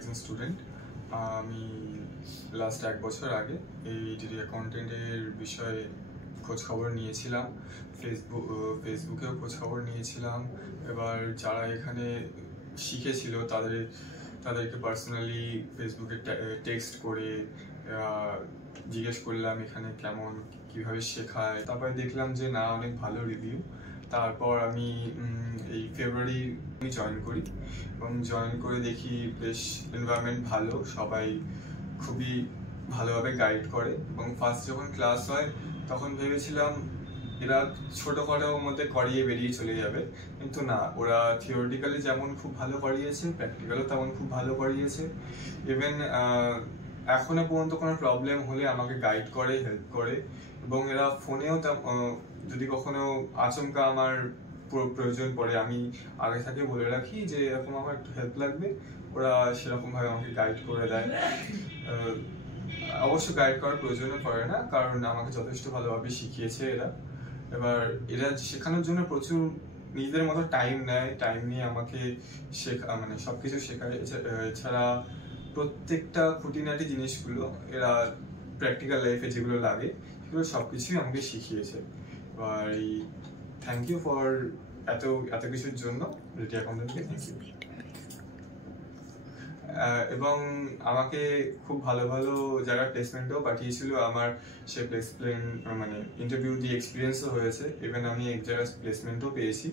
একজন স্টুডেন্ট। আমি লাস্ট 1 বছর আগে এই ডিডি অ্যাকাউন্টেন্টের বিষয়ে খোঁজখবর নিয়েছিলাম, ফেসবুকেও খোঁজখবর নিয়েছিলাম। এবার যারা এখানে শিখেছিল তাদেরকে পার্সোনালি ফেসবুকে টেক্সট করে জিজ্ঞেস করলাম এখানে কিভাবে শেখায়। তারপরে দেখলাম যে না, অনেক ভালো রিভিউ। তারপর আমি এই ফেব্রুয়ারি জয়েন করি এবং জয়েন করে দেখি বেশ এনভায়রনমেন্ট ভালো, সবাই খুবই ভালোভাবে গাইড করে। এবং ফার্স্ট যখন ক্লাস হয় তখন ভেবেছিলাম এরা ছোটোখাটোর মধ্যে করিয়ে বেরিয়ে চলে যাবে, কিন্তু না, ওরা থিওরিটিক্যালি যেমন খুব ভালো করিয়েছে, প্র্যাকটিক্যালও তেমন খুব ভালো করিয়েছে। ইভেন এখনো পর্যন্ত কোনো প্রবলেম হলে আমাকে গাইড করে, হেল্প করে। এবং এরা ফোনেও যদি কখনো আচমকা আমার প্রয়োজন পড়ে, আমি আগে থেকে বলে রাখি যে এরকম আমার একটু হেল্প লাগবে, ওরা সেরকমভাবে আমাকে গাইড করে দেয়। অবশ্য গাইড করার প্রয়োজনও পড়ে না, কারণ আমাকে যথেষ্ট ভালোভাবে শিখিয়েছে এরা। এবার এরা শেখানোর জন্য প্রচুর নিজেদের মতো টাইম নেয়, টাইম নিয়ে আমাকে সবকিছু শেখায়। এছাড়া প্রত্যেকটা খুঁটিনাটি জিনিসগুলো এরা প্র্যাকটিক্যাল লাইফে যেগুলো লাগে সেগুলো সবকিছুই আমাকে শিখিয়েছে। এবার এই থ্যাংক ইউ ফর এত কিছুর জন্য ডিডি অ্যাকাউন্টেন্টকে থ্যাংক ইউ। এবং আমাকে খুব ভালো ভালো জায়গায় প্লেসমেন্টও পাঠিয়েছিল। আমার সে ইন্টারভিউ দিয়ে এক্সপিরিয়েন্সও হয়েছে। ইভেন আমি এক জায়গায় প্লেসমেন্টও পেয়েছি।